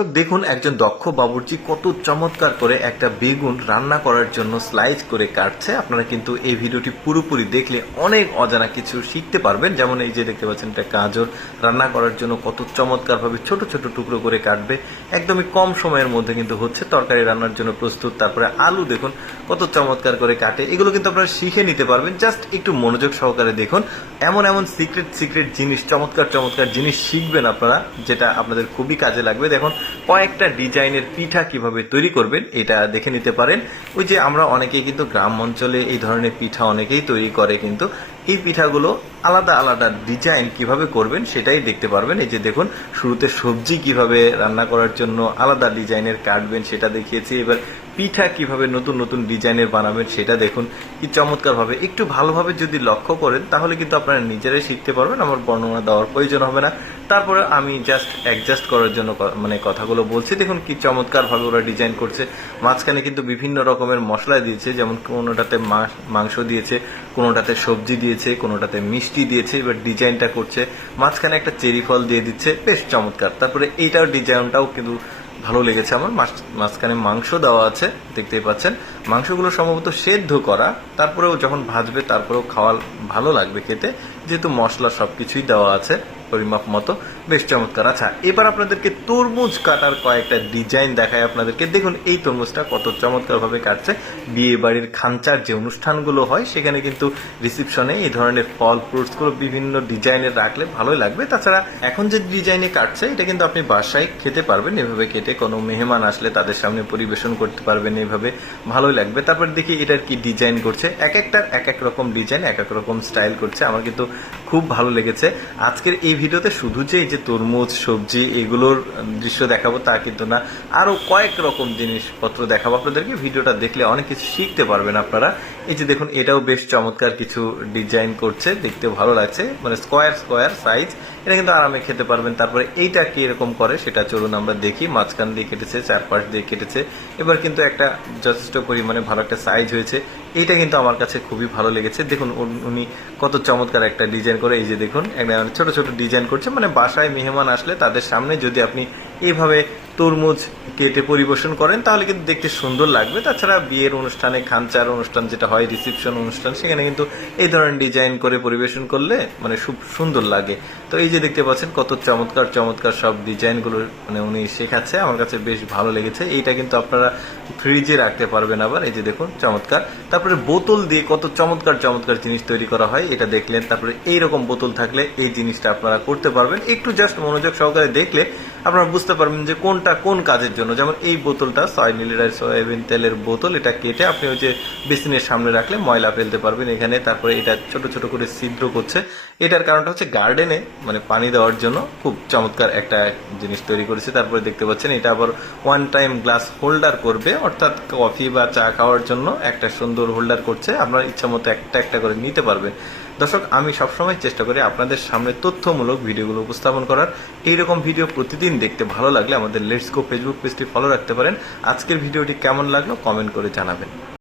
দর্শক, দেখুন একজন দক্ষ বাবুর্চি কত চমৎকার করে একটা বেগুন রান্না করার জন্য স্লাইস করে কাটছে। আপনারা কিন্তু এই ভিডিওটি পুরোপুরি দেখলে অনেক অজানা কিছু শিখতে পারবেন। যেমন এই যে দেখতে পাচ্ছেন, একটা গাজর রান্না করার জন্য কত চমৎকারভাবে ছোট ছোট টুকরো করে কাটবে। একদমই কম সময়ের মধ্যে কিন্তু হচ্ছে তরকারি রান্নার জন্য প্রস্তুত। তারপরে আলু, দেখুন কত চমৎকার করে কাটে। এগুলো কিন্তু আপনারা শিখে নিতে পারবেন। জাস্ট একটু মনোযোগ সহকারে দেখুন। এমন এমন সিক্রেট সিক্রেট জিনিস, চমৎকার চমৎকার জিনিস শিখবেন আপনারা, যেটা আপনাদের খুবই কাজে লাগবে। দেখুন কয়েকটা ডিজাইনের পিঠা কীভাবে তৈরি করবেন, এটা দেখে নিতে পারেন। ওই যে আমরা অনেকে কিন্তু গ্রাম অঞ্চলে এই ধরনের পিঠা অনেকেই তৈরি করে, কিন্তু এই পিঠাগুলো আলাদা আলাদা ডিজাইন কীভাবে করবেন সেটাই দেখতে পারবেন। এই যে দেখুন, শুরুতে সবজি কীভাবে রান্না করার জন্য আলাদা ডিজাইনের কাটবেন সেটা দেখিয়েছি। এবার পিঠা কীভাবে নতুন নতুন ডিজাইনের বানাবেন সেটা দেখুন। কি চমৎকার ভাবে একটু ভালোভাবে যদি লক্ষ্য করেন, তাহলে কিন্তু আপনারা নিজেরাই শিখতে পারবেন, আমার বর্ণনা দেওয়ার প্রয়োজন হবে না। তারপরে আমি জাস্ট অ্যাডজাস্ট করার জন্য মানে কথাগুলো বলছি। দেখুন কি চমৎকার ভাবে ওরা ডিজাইন করছে। মাঝখানে কিন্তু বিভিন্ন রকমের মশলা দিয়েছে, যেমন কোনোটাতে মাংস দিয়েছে, কোনোটাতে সবজি দিয়েছে, কোনোটাতে মিষ্টি দিয়েছে, এবার ডিজাইনটা করছে। মাঝখানে একটা চেরি ফল দিয়ে দিচ্ছে। বেশ চমৎকার। তারপরে এইটাও ডিজাইনটাও কিন্তু ভালো লেগেছে আমার। মাঝখানে মাংস দেওয়া আছে, দেখতেই পাচ্ছেন। মাংসগুলো সম্ভবত সেদ্ধ করা, তারপরেও যখন ভাজবে, তারপরেও খাওয়া ভালো লাগবে খেতে। যেহেতু মশলা সবকিছুই দেওয়া আছে। পরিমাপ মতো বেশ চমৎকার। আচ্ছা এবার আপনাদেরকে তরমুজ কাটার কয়েকটা ডিজাইন দেখায় আপনাদেরকে। দেখুন, এই তরমুজটা কত চমৎকার ভাবে কাটছে। বিয়ে বাড়ির খাঞ্চার যে অনুষ্ঠানগুলো হয়, সেখানে কিন্তু রিসিপশনে এই ধরনের ফল ফ্রুটসগুলো বিভিন্ন ডিজাইনের রাখলে ভালোই লাগবে। তাছাড়া এখন যে ডিজাইনে কাটছে, এটা কিন্তু আপনি বাসায় খেতে পারবেন। এভাবে কেটে কোনো মেহমান আসলে তাদের সামনে পরিবেশন করতে পারবেন, এভাবে ভালোই লাগবে। তারপর দেখি এটার কি ডিজাইন করছে। এক একটার এক এক রকম ডিজাইন এক এক রকম স্টাইল করছে। আমার কিন্তু খুব ভালো লেগেছে। আজকের এই ভিডিওতে শুধু যে এই যে তরমুজ, সবজি এগুলোর দৃশ্য দেখাবো তা কিন্তু না, আরও কয়েক রকম জিনিসপত্র দেখাবো। আপনাদেরকে ভিডিওটা দেখলে অনেক কিছু শিখতে পারবেন আপনারা। এই যে দেখুন, এটাও বেশ চমৎকার কিছু ডিজাইন করছে দেখতে ভালো লাগছে। মানে স্কোয়ার স্কোয়ার সাইজ, এটা কিন্তু আরামে খেতে পারবেন। তারপরে এইটা কি এরকম করে সেটা চলুন আমরা দেখি। মাঝখান দিয়ে কেটেছে, চারপাশ দিয়ে কেটেছে। এবার কিন্তু একটা যথেষ্ট পরিমাণে ভালো একটা সাইজ হয়েছে। এইটা কিন্তু আমার কাছে খুবই ভালো লেগেছে। দেখুন, উন- কত চমৎকার একটা ডিজাইন করে, এই যে দেখুন একটা ছোট ছোট ডিজাইন করছে। মানে বাসায় মেহমান আসলে তাদের সামনে যদি আপনি এইভাবে তরমুজ কেটে পরিবেশন করেন, তাহলে কিন্তু দেখতে সুন্দর লাগবে। তাছাড়া বিয়ের অনুষ্ঠানে, খানচার অনুষ্ঠান যেটা হয়, রিসেপশন অনুষ্ঠান, সেখানে কিন্তু এই ধরনের ডিজাইন করে পরিবেশন করলে মানে খুব সুন্দর লাগে। তো এই যে দেখতে পাচ্ছেন, কত চমৎকার চমৎকার সব ডিজাইনগুলো মানে উনি শেখাচ্ছে। আমার কাছে বেশ ভালো লেগেছে। এইটা কিন্তু আপনারা ফ্রিজে রাখতে পারবেন আবার। এই যে দেখুন, চমৎকার। তারপরে বোতল দিয়ে কত চমৎকার চমৎকার জিনিস তৈরি করা হয়, এটা দেখলেন। তারপরে এইরকম বোতল থাকলে এই জিনিসটা আপনারা করতে পারবেন। একটু জাস্ট মনোযোগ সহকারে দেখলে আপনারা বুঝতে পারবেন যে কোনটা কোন কাজের জন্য। যেমন এই বোতলটা ছয় মিলিটার সয়াবিন তেলের বোতল, এটা কেটে আপনি ওই যে বেসিনের সামনে রাখলে ময়লা ফেলতে পারবেন এখানে। তারপরে এটা ছোট ছোট করে ছিদ্র করছে। এটার কারণটা হচ্ছে গার্ডেনে মানে পানি দেওয়ার জন্য খুব চমৎকার একটা জিনিস তৈরি করেছে। তারপরে দেখতে পাচ্ছেন এটা আবার ওয়ান টাইম গ্লাস হোল্ডার করবে, অর্থাৎ কফি বা চা খাওয়ার জন্য একটা সুন্দর হোল্ডার করছে। আপনার ইচ্ছা মতো একটা একটা করে নিতে পারবেন। দর্শক, আমি সবসময় চেষ্টা করি আপনাদের সামনে তথ্যমূলক ভিডিওগুলো উপস্থাপন করার। এইরকম ভিডিও প্রতিদিন দেখতে ভালো লাগলে আমাদের লেটস গো ফেসবুক পেজটি ফলো রাখতে পারেন। আজকের ভিডিওটি কেমন লাগল কমেন্ট করে জানাবেন।